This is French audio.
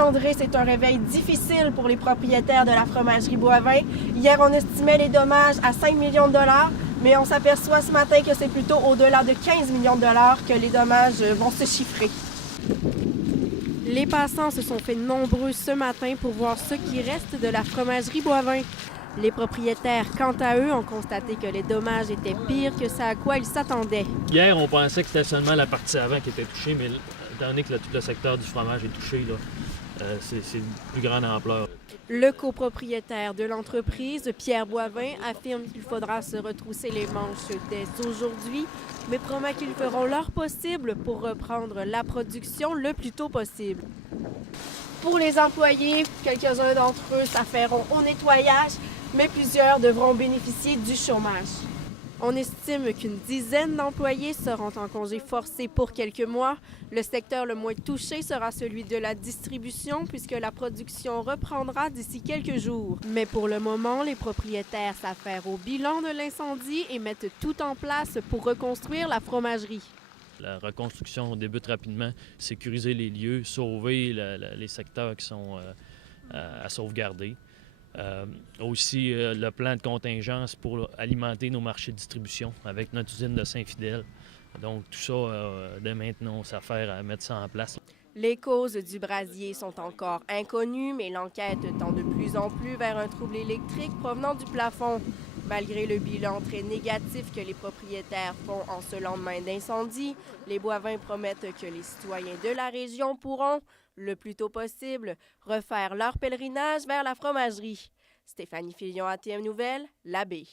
André, c'est un réveil difficile pour les propriétaires de la fromagerie Boivin. Hier, on estimait les dommages à 5 millions de dollars, mais on s'aperçoit ce matin que c'est plutôt au-delà de 15 millions de dollars que les dommages vont se chiffrer. Les passants se sont fait nombreux ce matin pour voir ce qui reste de la fromagerie Boivin. Les propriétaires, quant à eux, ont constaté que les dommages étaient pires que ce à quoi ils s'attendaient. Hier, on pensait que c'était seulement la partie avant qui était touchée, mais étant donné que tout le secteur du fromage est touché, c'est de plus grande ampleur. Le copropriétaire de l'entreprise, Pierre Boivin, affirme qu'il faudra se retrousser les manches dès aujourd'hui, mais promet qu'ils feront leur possible pour reprendre la production le plus tôt possible. Pour les employés, quelques-uns d'entre eux s'affaireront au nettoyage, mais plusieurs devront bénéficier du chômage. On estime qu'une dizaine d'employés seront en congé forcé pour quelques mois. Le secteur le moins touché sera celui de la distribution puisque la production reprendra d'ici quelques jours. Mais pour le moment, les propriétaires s'affairent au bilan de l'incendie et mettent tout en place pour reconstruire la fromagerie. La reconstruction débute rapidement, sécuriser les lieux, sauver les secteurs qui sont à sauvegarder. Aussi le plan de contingence pour alimenter nos marchés de distribution avec notre usine de Saint-Fidèle. Donc tout ça, dès maintenant, on s'affaire à mettre ça en place. Les causes du brasier sont encore inconnues, mais l'enquête tend de plus en plus vers un trouble électrique provenant du plafond. Malgré le bilan très négatif que les propriétaires font en ce lendemain d'incendie, les Boivins promettent que les citoyens de la région pourront, le plus tôt possible, refaire leur pèlerinage vers la fromagerie. Stéphanie Filion, ATM Nouvelles, La Baie.